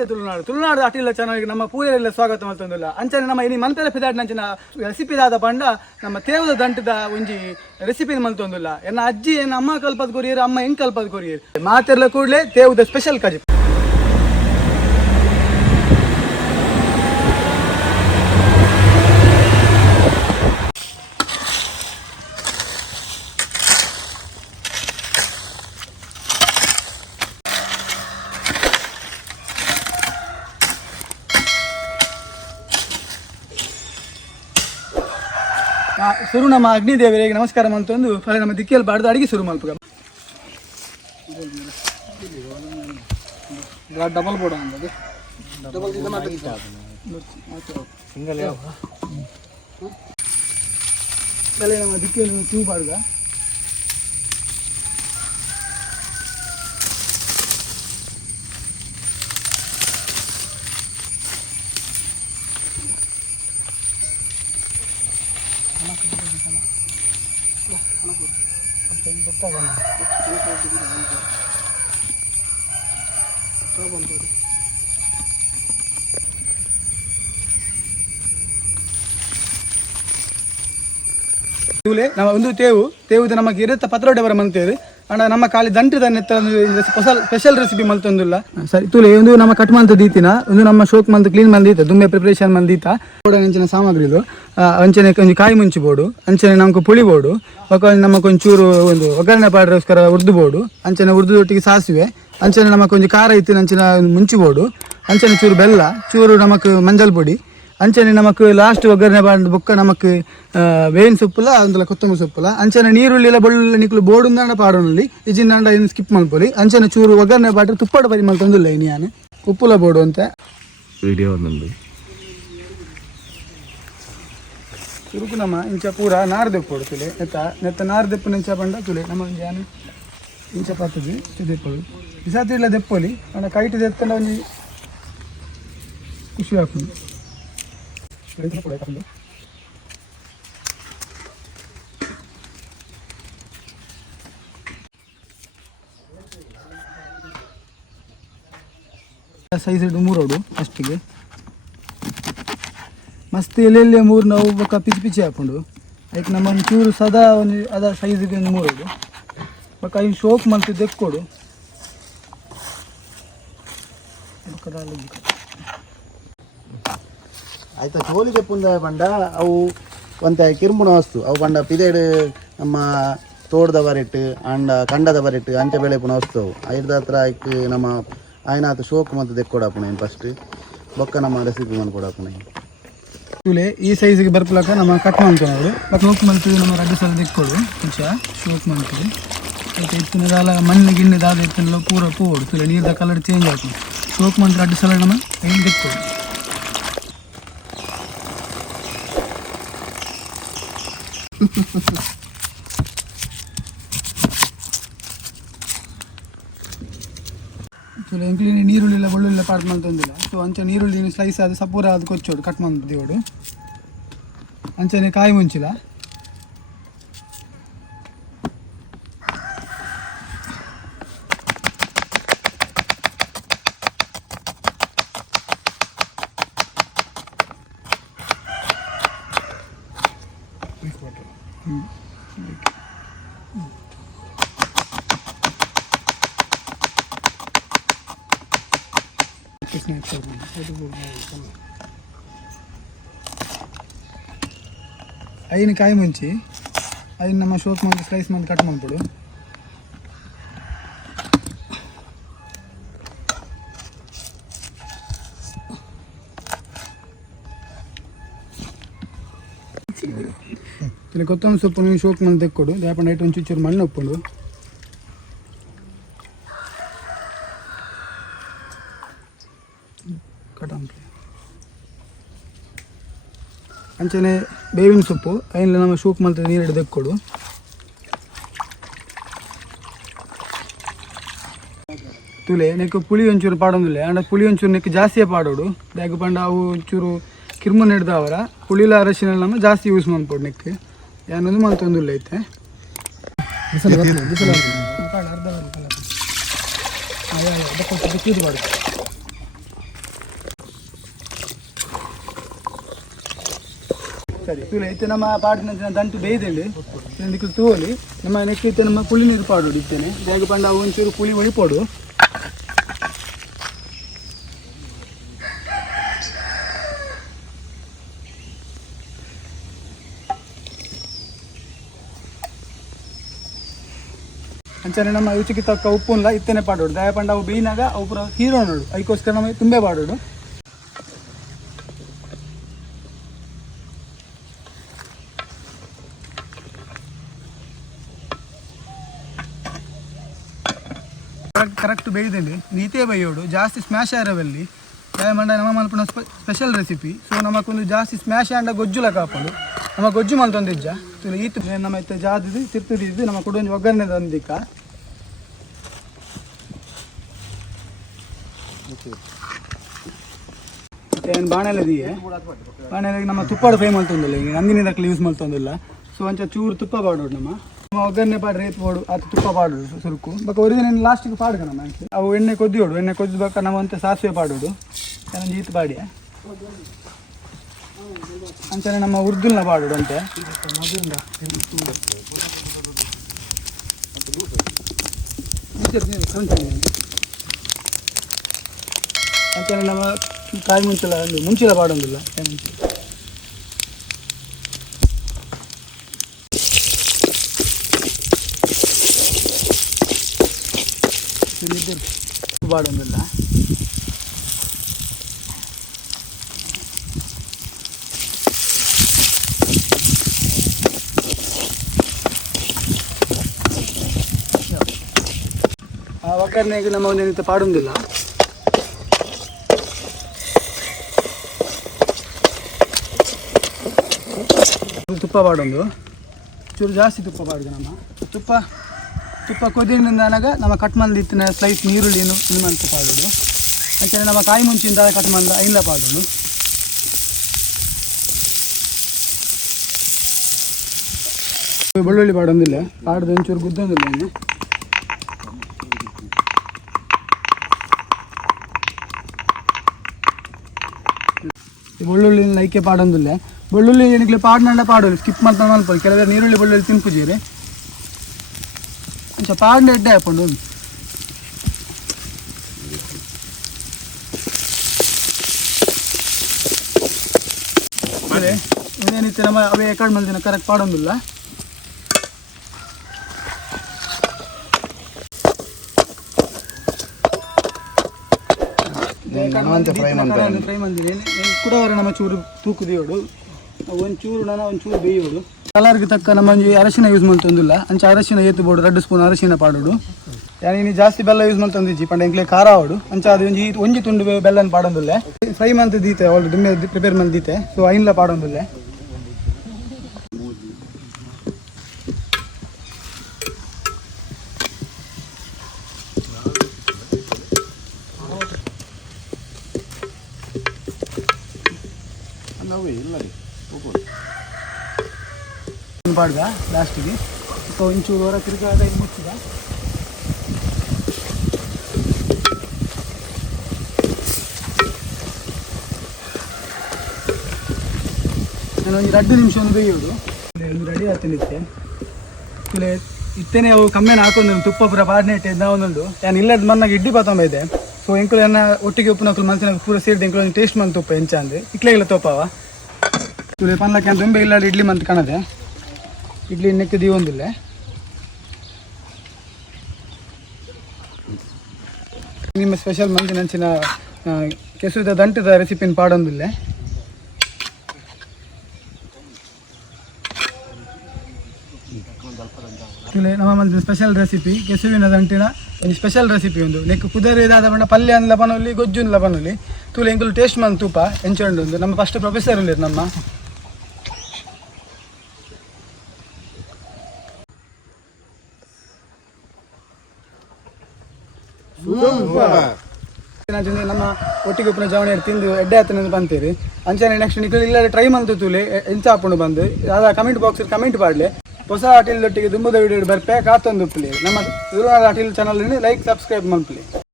ತುಳುನಾಡು ಅಟ್ಟಿಲ್ಲ ಚಾನಲ್ಗೆ ನಮ್ಮ ಪೂರೆಲ್ಲ ಸ್ವಾಗತ ಮಾಡ್ತಂದಿಲ್ಲ ಅಂಚನೆ ನಮ್ಮ ಇನಿ ಮಂತ್ರದ ಪಿದಾಟ್ ನಂಚಿನ ರೆಸಿಪಿ ದಾದ ಪಂಡ ನಮ್ಮ ತೇವದ ದಂಟದ ಒಂಜಿ ರೆಸಿಪಿ ಮಲ್ತೊಂದಿಲ್ಲ ಎನ್ನ ಅಜ್ಜಿ ಎನ್ನ ಅಮ್ಮ ಕಲ್ಪದ ಕೊರಿಯರ್ ಅಮ್ಮ ಹೆಂಗ್ ಕಲ್ಪದ ಕೊರಿಯರ್ ಮಾತೆಲ್ಲ ಕೂಡಲೇ ತೇವದ ಸ್ಪೆಷಲ್ ಕಜಿ ಶುರು ನಮ್ಮ ಅಗ್ನಿದೇವರಿಗೆ ನಮಸ್ಕಾರ ಅಂತಂದು ಫಲ ನಮ್ಮ ದಿಕ್ಕಿಯಲ್ಲಿ ಬಾಡ್ದು ಅಡಿಗೆ ಶುರು ಮಲ್ಪಗ ಡಬಲ್ ಬೋರ್ಡ್ ಅಂದದು ನಮ್ಮ ದಿಕ್ಕಿಯಲ್ಲಿ ಚೂ ಬಾಡ್ಗ ನಮ್ಮ ಒಂದು ತೇವುದು ನಮಗೆ ಇರುತ್ತೆ ಪತ್ರೊಡೆ ಬರ ಮಂತೇವೆ ಅಂಡ ನಮ್ಮ ಖಾಲಿ ದಂಟದ ಸ್ಪೆಷಲ್ ರೆಸಿಪಿ ಮಲ್ತೊಂದಿಲ್ಲ ಸರಿ ತೂಲೆ ಒಂದು ನಮ್ಮ ಕಟ್ ಮಂತ್ ದೀತಿನ ಒಂದು ನಮ್ಮ ಶೋಕ್ ಮಂತ್ ಕ್ಲೀನ್ ಮಂದೀತ ದುಂಬೆ ಪ್ರಿಪರೇಷನ್ ಮಂದೀತ ಅಂಚಿನ ಸಾಮಗ್ರಿಲು ಅಂಚನೆ ಒಂದು ಕಾಯಿ ಮುಂಚಿ ಬೋಡು ಅಂಚನೆ ನಮ್ಗೆ ಪುಳಿ ಬೋಡು ನಮಗೆ ಒಂಚೂರು ಒಂದು ಒಗ್ಗರಣೆ ಪಾಡ್ರೋಸ್ಕರ ಉರ್ದು ಬೋಡು ಅಂಚನೆ ಉರ್ದುದೊಟ್ಟಿಗೆ ಸಾಸಿವೆ ಅಂಚನೆ ನಮಗೆ ಒಂದು ಖಾರ ಇತ್ತಿನ ಅಂಚಿನ ಮುಂಚಿ ಬೋಡು ಅಂಚನೆ ಚೂರು ಬೆಲ್ಲ ಚೂರು ನಮಕ್ ಮಂಜಲ್ ಪೊಡಿ ಅಂಚನೆ ನಮಕ್ ಲಾಸ್ಟ್ ಒಗ್ಗರಣೆ ಪಾಡ್ ಬೊಕ್ಕ ನಮಕ್ ಬೇವಿನ ಸೊಪ್ಪುಲ ಅಂದಲ ಕೊತ್ತಂಬರಿ ಸೊಪ್ಪುಲ ಅಂಚನೆ ನೀರುಳ್ಳಿ ಬಳ್ಳುಳ್ಳಿ ನಿಕ್ಲು ಬೋಡುಂದಾಂಡ ಪಾಡೋನಲ್ಲಿ ಇಜಿಂದಾಂಡ ಇನ್ನು ಸ್ಕಿಪ್ ಮಲ್ಪೊಲಿ ಅಂಚನೆ ಚೂರು ಒಗ್ಗರಣೆ ಪಾಡ್ರೆ ತುಪ್ಪಡ ಬರಿ ಮಲ್ತೊಂದಿಲ್ಲ ಇನ್ನು ಯಾನು ಉಪ್ಪುಲ ಬೋಡು ಅಂತ ವಿಡಿಯೋ ಒಂದೊಂದು ಚುರುಕು ನಮ್ಮ ಇಂಚ ಪೂರ ನಾರು ದೆಪ್ಪೋಡು ತುಲೆ ನೆತ್ತ ನಾರು ದೆಪ್ಪು ನೆಂಚ ಬಂಡ ತುಲೆ ನಮ್ಮ ಯಾನು ಇಂಚ ಪತ್ತದು ದೆಪ್ಪೋಡು ಬಿಸಾತಿ ಇಲ್ಲ ದೆಪ್ಪೋಲಿ ಅಣ್ಣ ಕೈಟ್ ದೆತ್ತಂಡ ಒಂದು ಖುಷಿ ಆಗ್ತದೆ ಸೈಜ್ ಮೂರೋಡು ಅಷ್ಟಿಗೆ ಮಸ್ತ್ ಎಲ್ಲೆಲ್ಲಿ ಮೂರು ನಾವು ಬೊಕ್ಕ ಪಿಚಿ ಪಿಚಿ ಹಾಕೊಂಡು ಅದಕ್ಕೆ ನಮ್ಮ ಒಂಚೂರು ಸದಾ ಒಂದು ಅದ ಸೈಜಿಗೆ ಒಂದು ಮೂರೋಡು ಬೊಕ್ಕ ಇನ್ನು ಶೋಕ್ ಮಲ್ತು ದೆಕ್ಕೊಡು ಆಯ್ತಾ ಚೋಲಿಗೆ ಪುಂದ ಪಂಡ ಅವು ಒಂತ ಕಿರುಮುಣ ವಸ್ತು ಅವು ಪಂಡ ಪಿದೇಡ್ ನಮ್ಮ ತೋಟದ ಬರೆಟ್ಟು ಅಂಡ ಕಂಡದ ಬರೆಟ್ಟು ಅಂಚೆ ಬೆಳೆ ಪುಣ ವಸ್ತು ಐದ ಹತ್ರ ಆಯ್ಕೆ ನಮ್ಮ ಆಯ್ನಾತು ಶೋಕ್ ಮತ್ತು ದೆಕ್ಕೊಡಾಪುಣ ಏನು ಫಸ್ಟ್ ಬೊಕ್ಕ ನಮ್ಮ ರೆಸಿಪಿ ಮಾಡ್ಕೊಡಾಪುಣ ತುಲೆ ಈ ಸೈಜಿಗೆ ಬರ್ಪಲಕ ನಮ್ಮ ಕಟ್ ಮಾಡ್ಕೊಂಡು ಶೋಕ್ ಮಂತು ನಮ್ಮ ರಜಸಲ ದೆಕ್ಕೊಡು ಕೊಂಚ ಶೋಕ್ ಮಂತು ಆಯ್ತು ಇತ್ತಿನದಾಲ ಮಣ್ಣು ಗಿಣ್ಣದಾದ ಇತ್ತಿನೆಲ್ಲ ಪೂರ ಪೋಡು ತುಲೆ ನೀರ್ದ ಕಲರ್ ಚೇಂಜ್ ಆಗ್ತದೆ ಶೋಕ್ ಮಂತು ರಡ್ಡು ಸಲ ನಮ್ಮ ಏನು ದೆಕ್ಕೊಡು ಎಂಕ್ಲಿನಿ ನೀರುಳ್ಳಿ ಬಳ್ಳುಳ್ಳಿ ಪಾಟ್ ಮಾಡ್ತಂದಿಲ್ಲ ಸೊ ಅಂಚೆ ನೀರುಳ್ಳಿ ಸ್ಲೈಸ್ ಅದು ಸಪೂರ ಅದು ಕೊಚ್ಚೋಡು ಕಟ್ ಮಾಡ್ತೀವೋಡು ಅಂಚನೆ ಕಾಯಿ ಮುಂಚಿಲ್ಲ ಐನು ಕಾಯಿ ಮುಂಚಿ ಐನು ನಮ್ಮ ಶೋಕ್ ಮಾಡಿ ಸ್ಲೈಸ್ ಮಾಡಿ ಕಟ್ ಮಾಡ್ಬಿಡು ಇಲ್ಲಿ ಕೊತ್ತಂಬರಿ ಸೊಪ್ಪು ನೀವು ಶೋಕ್ ಮಾಡಿ ತೆಕ್ಕೊಡು ದ್ಯಾಪಂಡ ಐಟು ಒಂದು ಚೂರು ಮಣ್ಣು ಉಪ್ಪುಂಡು ಅಂಚನೆ ಬೇವಿನ ಸೊಪ್ಪು ಐನಲ್ಲಿ ನಮ್ಮ ಶೂಕ್ ಮಲ್ತ ನೀರಿಟ್ಟು ತೆಕ್ಕೊಡು ತುಲೆ ನೆಕ್ಕು ಪುಳಿ ಒಂಚೂರು ಪಾಡೊಂದಿಲ್ಲ ಅಂಡ ಪುಳಿ ಒಂಚೂರು ನೆಕ್ಕು ಜಾಸ್ತಿಯೇ ಪಾಡೋಡು ದಾಗ ಪಂಡ ಅವು ಒಂಚೂರು ಕಿರ್ಮನ್ ಹಿಡ್ದವರ ಪುಳಿಲ ಅರಶಿನ ನಮ್ಮ ಜಾಸ್ತಿ ಯೂಸ್ ಮಾಡ್ಬೋದು ನೆಕ್ಕು ಏನೊಂದು ಮಲ್ತೊಂದಿಲ್ಲ ಐತೆ ಸರಿ ತೂಲೆ ಇತ್ತೆ ನಮ್ಮ ಪಾಡಿನ ದಂಟು ಬೇಯ್ದಲ್ಲಿ ಇದಕ್ಕೆ ತೂವಲಿ ನಮ್ಮ ನೆಕ್ಸ್ಟ್ ಇತ್ತೆ ನಮ್ಮ ಪುಳಿ ನೀರು ಪಾಡೋಡು ಇತ್ತೇನೆ ಬೇಗ ಪಂಡ ಒಂಚೂರು ಪುಳಿ ಒಳಿಪೋಡು ಅಂಚನೆ ನಮ್ಮ ರುಚಿಗೆ ತಕ್ಕ ಉಪ್ಪುಲ್ಲ ಇತ್ತೇನೆ ಪಾಡೋಡು ದಯ ಪಂಡ ಅವು ಬೇಯಿನಾಗ ಅವು ಪೂರ ಹೀರೋಣೋಡು ಅದಕ್ಕೋಸ್ಕರ ನಮಗೆ ತುಂಬೆ ಪಾಡೋಡು ಕರೆಕ್ಟ್ ಬೇಯ್ದಲ್ಲಿ ನೀತೇ ಬೈಯೋಡು ಜಾಸ್ತಿ ಸ್ಮ್ಯಾಶ್ ಆರವಲ್ಲಿ ದಯ ಮಂಡ ನಮ್ಮ ಮಲ್ಪನ ಸ್ಪೆಷಲ್ ರೆಸಿಪಿ ಸೊ ನಮಗೊಂದು ಜಾಸ್ತಿ ಸ್ಮ್ಯಾಶ್ ಆಂಡ ಗೊಜ್ಜುಲ ಕಾಪಡು ನಮ್ಮ ಗೊಜ್ಜು ಮಲ್ತೊಂದಿಜ್ಜ ಈತು ನಮ್ಮ ಇತ್ತ ಜಾದಿದ್ದು ತಿರ್ತಿದ್ದು ನಮ್ಮ ಕೊಡೊಂದು ಒಗ್ಗರಣೆ ತಂದಿಕ್ಕ ಏನು ಬಾಣೆಲದಿಯೇ ಬಾಣೆಲಾಗಿ ನಮ್ಮ ತುಪ್ಪಾಡು ಫ್ರೈ ಮಲ್ತೊಂದಿಲ್ಲ ಈಗ ನಂದಿನಿದಕ್ಕೆ ಯೂಸ್ ಮಲ್ತೊಂದಿಲ್ಲ ಸೊ ಅಂಚ ಚೂರು ತುಪ್ಪ ಪಾಡೋಡು ನಮ್ಮ ಒಗ್ಗರಣೆ ಪಾಡ್ರೆ ರೇತ್ ಬೋಡು ಅದು ತುಪ್ಪ ಪಾಡೋದು ಸುರುಕು ಬಕ್ಕ ಒರಿಜಿನ ಲಾಸ್ಟಿಗೆ ಪಾಡ್ಗ ನಮ್ಮ ಅವು ಎಣ್ಣೆ ಕೊದ್ದಿಯೋಡು ಎಣ್ಣೆ ಕೊದ್ದಿಬೇಕಾ ನಾವು ಅಂತ ಸಾಸಿವೆ ಪಾಡೋಡು ಚೆನ್ನಾಗಿ ಈತು ಪಾಡಿ ಅಂತಾನೆ ನಮ್ಮ ಉರ್ದುಲ್ನ ಪಾಡೋಡು ಅಂತೆ ಅಂತಾನೆ ನಮ್ಮ ಕಾಯಿ ಮುಂಚೆಲ್ಲ ಮುಂಚೆಲ್ಲ ಪಾಡೋದಿಲ್ಲ ಕಾಯಿ ಮುಂಚೆ ಪಾಡೋದಿಲ್ಲ ಆ ಒಗ್ಗರಣೆಗೆ ನಮ್ಮ ಒಂದೇನಿತ್ತು ಪಾಡೋದಿಲ್ಲ ತುಪ್ಪ ಪಾಡೋದು ಚೂರು ಜಾಸ್ತಿ ತುಪ್ಪ ಪಾಡಿದೆ ನಮ್ಮ ತುಪ್ಪ ಕೊದ್ದಿನಿಂದ ಅನಾಗ ನಮ್ಮ ಕಟ್ ಮಂದಿತ್ತಿನ ಸ್ಲೈಸ್ ನೀರುಳ್ಳಿನು ನಿಮ್ಮಂತ ಪಾಡೋದು ಯಾಕೆಂದರೆ ನಮ್ಮ ಕಾಯಿ ಮುಂಚಿಂದ ಕಟ್ ಮಂದ ಐಲ ಪಾಡೋದು ಬೆಳ್ಳುಳ್ಳಿ ಪಾಡೋದಿಲ್ಲ ಪಾಡೋದು ಒಂಚೂರು ಗುದ್ದೊಂದಿಲ್ಲ ಇನ್ನು ಬೆಳ್ಳುಳ್ಳಿ ಲೈಕೆ ಪಾಡೋದಿಲ್ಲ ಬೆಳ್ಳುಳ್ಳಿ ಏನಿಗೆ ಪಾಡ್ನಂಡ ಪಾಡೋದು ಸ್ಕಿಪ್ ಮಾಡ್ತಾ ಮಲ್ಪದು ಕೆಲವರು ನೀರುಳ್ಳಿ ಬೆಳ್ಳುಳ್ಳಿ ತಿನ್ಪುಜೀರಿ ಅಂಚ ಪಾಡ್ನ ಎಡ್ಡೆ ಹಾಕೊಂಡು ಇದೇನಿತ್ತು ನಮ್ಮ ಅವೇ ಕಡಿಮೆ ಮಂದಿನ ಕರೆಕ್ಟ್ ಪಾಡೋದಿಲ್ಲ ಫ್ರೈ ಮಂದಿನಿ ಕುಡವರ ನಮ್ಮ ಚೂರು ತೂಕುದಿಯೋಡು ಒಂಚೂರು ಒಂಚೂರು ಬೇಯೋಡು ಕಲರ್ಗೆ ತಕ್ಕ ನಮ್ಮ ಅರಶಿನ ಯೂಸ್ ಮಾಡ್ತಂದಿಲ್ಲ ಅಂಚ ಅರಶಿನ ಏತು ಬೋಡು 2 ಸ್ಪೂನ್ ಅರಶಿನ ಪಾಡೋಡು ಯಾನಿ ಜಾಸ್ತಿ ಬೆಲ್ಲ ಯೂಸ್ ಮಾಡ್ತಂದಿಜ್ಜಿ ಪಂಡ ಎಂಕ್ಲೆ ಖಾರ ಆವಡು ಅಂಚ ಅದು ಒಂಜಿ ತುಂಡು ಬೆಲ್ಲನ ಪಾಡೋದಿಲ್ಲ ಫ್ರೈ ಮಂತ್ ದೀತೆ ಆಲ್ರೆಡಿ ದುಮ್ಮೆ ಪ್ರಿಪೇರ್ ಮಂತ್ ದೀತೆ ಸೊ ಐನ್ಲ ಪಾಡೋದಿಲ್ಲ ಪಾಡ್ಗ ಲಾಸ್ಟಿಗೆ ಒಂಚೂರು ಹೊರ ತಿರುಗಾದ ಮುಚ್ಚಿದ ನಾನು ಒಂದು 2 ನಿಮಿಷ ಒಂದು ಬೇಯೋದು ಒಂದು ರೆಡಿ ಆಗ್ತಿನಿತ್ತೆ ಇಲ್ಲೇ ಇತ್ತೇನೆ ಅವು ಕಮ್ಮಿನ ಹಾಕೊಂಡು ತುಪ್ಪ ಪೂರ ಪಾಡ್ನೆ ಇಟ್ಟಿದ್ದ ಒಂದೊಂದು ನಾನು ಇಲ್ಲದ ಮನ್ನಾಗ ಇಡ್ಡಿ ಪಾತಂಬ ಇದೆ ಸೊ ಎಂಕುಲು ಎನ್ನ ಒಟ್ಟಿಗೆ ಉಪ್ಪು ನಕಲು ಮನಸ್ಸಿನಾಗ ಪೂರ ಸೇರಿದ ಎಂಕುಲು ಟೇಸ್ಟ್ ಮಂತ್ ತುಪ್ಪ ಎಂಚ ಅಂದ್ರೆ ಇಕ್ಲೆಗಿಲ್ಲ ತೋಪವ ತುಳೆ ಪನ್ಲಕ್ಕೆ ಅಂತ ತುಂಬ ಇಲ್ಲ ಇಡ್ಲಿ ಮಂತ್ ಕಾಣದೆ ಇಡ್ಲಿ ನೆಕ್ಕೆ ದೀವೊಂದಿಲ್ಲ ನಿಮ್ಮ ಸ್ಪೆಷಲ್ ಮಂದಿ ನಂಚಿನ ಕೆಸುವಿದ ದಂಟದ ರೆಸಿಪಿನ ಪಾಡೊಂದಿಲ್ಲ ನಮ್ಮ ಮಂದಿ ಸ್ಪೆಷಲ್ ರೆಸಿಪಿ ಕೆಸುವಿನ ದಂಟಿನ ಒಂದು ಸ್ಪೆಷಲ್ ರೆಸಿಪಿ ಒಂದು ನೆಕ್ ಕುದರಿದಾದ ಬಣ್ಣ ಪಲ್ಯ ಅಂದ್ಲ ಬನೋಲಿ ಗೊಜ್ಜುನ್ಲ ಬನೋಲಿ ತುಳು ಎಂಕುಲು ಟೇಸ್ಟ್ ಮಂತ್ ತೂಪ ಎಂಚೊಂಡು ಒಂದು ನಮ್ಮ ಫಸ್ಟ್ ಪ್ರೊಫೆಸರ್ ಉಳ್ಳೇರು ನಮ್ಮ ನಮ್ಮ ಒಟ್ಟಿಗೆ ಉಪ್ಪಿನ ಜವಣಿ ತಿಂದು ಎಡ್ಡೆ ಹತ್ತನ ಬಂತೀರಿ ಅಂಚನೆ ನೆಕ್ಸ್ಟ್ ನಿಖಿಲ್ ಇಲ್ಲ ಟ್ರೈ ಮಂತ್ ತೂಲೆ ಎಂಚ ಹಾಕೊಂಡು ಬಂದು ಅದ ಕಮೆಂಟ್ ಬಾಕ್ಸ್ ಕಮೆಂಟ್ ಮಾಡಲಿ ಹೊಸ ಅಟಿಲ್ ಒಟ್ಟಿಗೆ ದುಂಬದ ವಿಡಿಯೋ ಬರ್ಪೆ ಕಾತೊಂದು ಉಪ್ಪಲಿ ನಮ್ಮ ತುಳುನಾಡ ಅಟಿಲ್ ಚಾನಲ್ ಲೈಕ್ ಸಬ್ಸ್ಕ್ರೈಬ್ ಮಾಡ್ಲಿ.